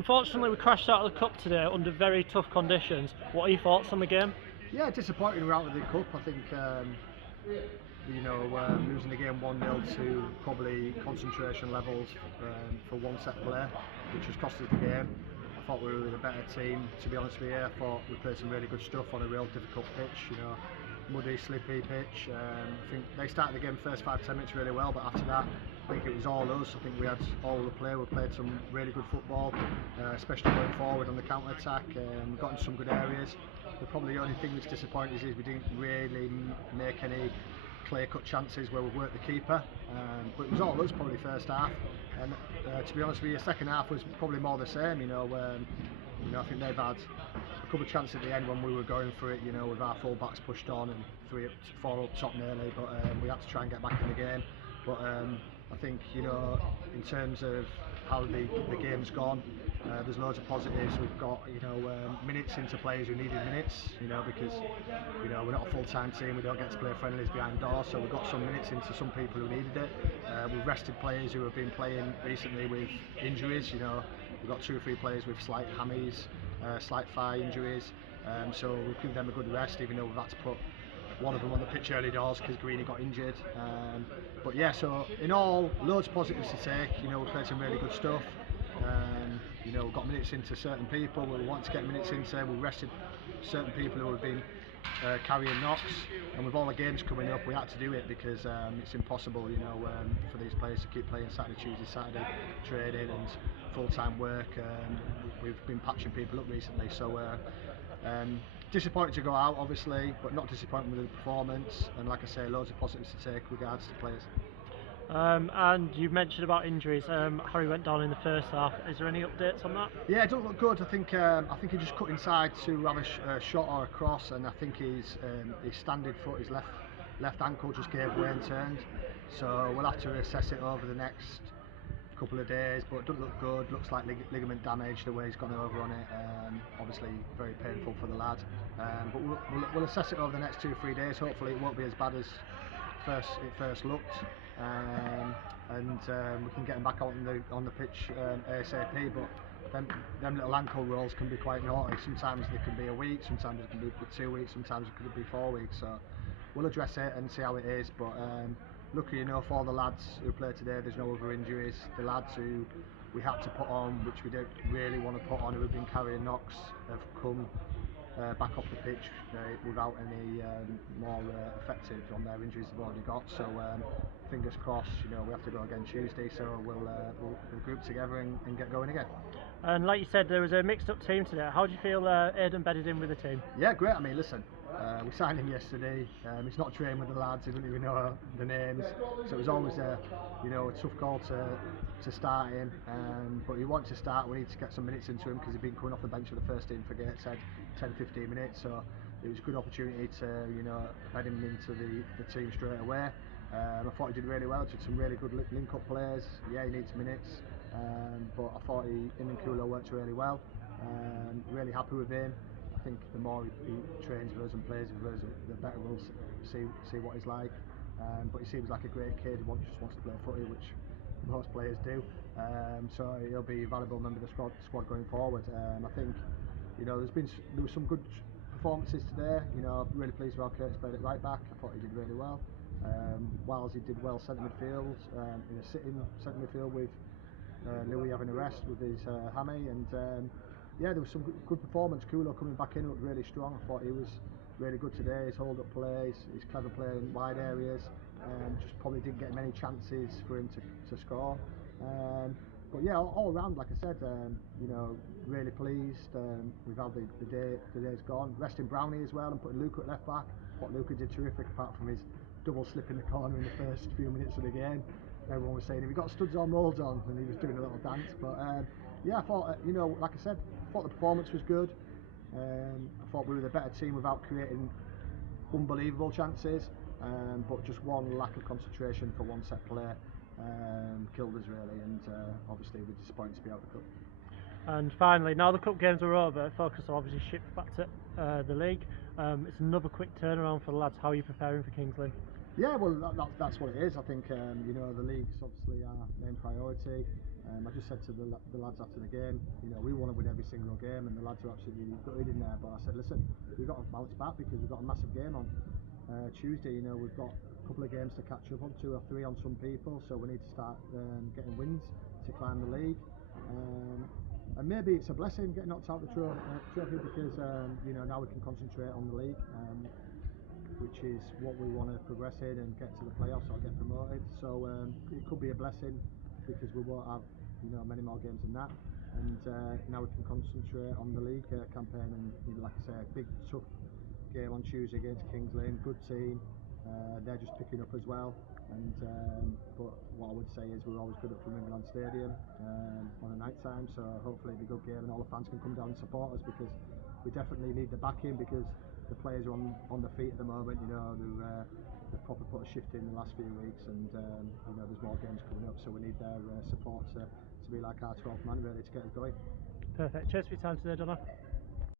Unfortunately, we crashed out of the cup today under very tough conditions. What are your thoughts on the game? Yeah, disappointing we're out of the cup. I think losing the game 1-0 to probably concentration levels for one set play, which has cost us the game. I thought we were the better team, to be honest with you. I thought we played some really good stuff on a real difficult pitch, muddy, slippy pitch. I think they started the game first 5-10 minutes really well, but after that I think it was all us. I think we had all the play, we played some really good football, especially going forward on the counter-attack. We got into some good areas. Probably the only thing that's disappointing is we didn't really make any clear-cut chances where we worked the keeper, but it was all us probably first half, and to be honest with you, second half was probably more the same. I think they've had a couple of chances at the end when we were going for it, with our full-backs pushed on and 4 up top nearly, but we had to try and get back in the game. But I think, in terms of how the game's gone, there's loads of positives. We've got minutes into players who needed minutes, because we're not a full-time team, we don't get to play friendlies behind doors, so we've got some minutes into some people who needed it. We've rested players who have been playing recently with injuries. We've got 2 or 3 players with slight hammies, slight thigh injuries, so we've given them a good rest, even though we've had to put one of them on the pitch early doors because Greeny got injured. But yeah, so in all, loads of positives to take. We've played some really good stuff. We've got minutes into certain people we want to get minutes into. We've rested certain people who have been carrying knocks, and with all the games coming up we had to do it because it's impossible for these players to keep playing Saturday, Tuesday, Saturday training and full-time work. We've been patching people up recently, so disappointed to go out obviously, but not disappointed with the performance, and like I say, loads of positives to take regards to players. And you mentioned about injuries. Harry went down in the first half. Is there any updates on that? Yeah, it doesn't look good. I think he just cut inside to have a shot or a cross, and I think his standing foot, his left ankle, just gave way and turned. So we'll have to assess it over the next couple of days, but it doesn't look good. Looks like ligament damage the way he's gone over on it. Obviously very painful for the lad. But we'll assess it over the next 2 or 3 days. Hopefully it won't be as bad as it first looked. We can get him back out on the pitch ASAP, but them little ankle rolls can be quite naughty. Sometimes they can be a week, sometimes it can be 2 weeks, sometimes it could be 4 weeks, so we'll address it and see how it is. But luckily enough, all the lads who played today, there's no other injuries. The lads who we had to put on, which we don't really want to put on, who have been carrying knocks, have come back off the pitch without any more affected on their injuries they've already got. So fingers crossed, we have to go again Tuesday, so we'll group together and get going again. And like you said, there was a mixed up team today. How do you feel Aidan bedded in with the team? Yeah, great. I mean, listen, we signed him yesterday. He's not trained with the lads, he didn't even know the names, so it was always a tough call to start him, but he wanted to start. We need to get some minutes into him because he'd been coming off the bench for the first team for Gateshead 10-15 minutes, so it was a good opportunity to head him into the team straight away. I thought he did really well, did some really good link-up players. Yeah, he needs minutes, but I thought him and Kulo worked really well. Really happy with him. I think the more he trains with us and plays with us, the better we'll see what he's like. But he seems like a great kid who just wants to play footy, which most players do. So he'll be a valuable member of the squad going forward. I think there was some good performances today. I'm really pleased with how Curtis played it right back. I thought he did really well. Whilst he did well centre midfield, in a sitting centre midfield with Louis having a rest with his hammy, and yeah, there was some good performance. Kulo coming back in looked really strong. I thought he was really good today. His hold up plays, his clever play in wide areas. Just probably didn't get many chances for him to score. But yeah, all around, like I said, really pleased with how the day's gone. Resting Brownie as well and putting Luke at left back. What Luke did terrific, apart from his double slip in the corner in the first few minutes of the game. Everyone was saying if he got studs on, rolls on, and he was doing a little dance. But yeah, I thought, like I said, I thought the performance was good. I thought we were the better team without creating unbelievable chances, but just one lack of concentration for one set play killed us really, and obviously we're disappointed to be out of the cup. And finally, now the cup games are over, focus will obviously shift back to the league. It's another quick turnaround for the lads. How are you preparing for Kings Lynn? Yeah, well, that's what it is. I think the league's obviously our main priority. I just said to the lads after the game, you know, we want to win every single game, and the lads are absolutely gutted in there. But I said, listen, we've got to bounce back because we've got a massive game on Tuesday. You know, we've got a couple of games to catch up on, 2 or 3 on some people, so we need to start getting wins to climb the league. And maybe it's a blessing getting knocked out the trophy because you know, now we can concentrate on the league, which is what we want to progress in and get to the playoffs or get promoted. So it could be a blessing because we won't have, you know, many more games than that, and now we can concentrate on the league campaign. And, you know, like I say, a big tough game on Tuesday against Kings Lynn, good team. They're just picking up as well, and but what I would say is we're always good at Wimbledon Stadium on a night time, so hopefully it'll be a good game and all the fans can come down and support us, because we definitely need the backing, because the players are on the feet at the moment. You know, they've probably put a shift in the last few weeks, and you know, there's more games coming up, so we need their support to be like our 12th man really to get us going. Perfect. Cheers for your time today, Jono.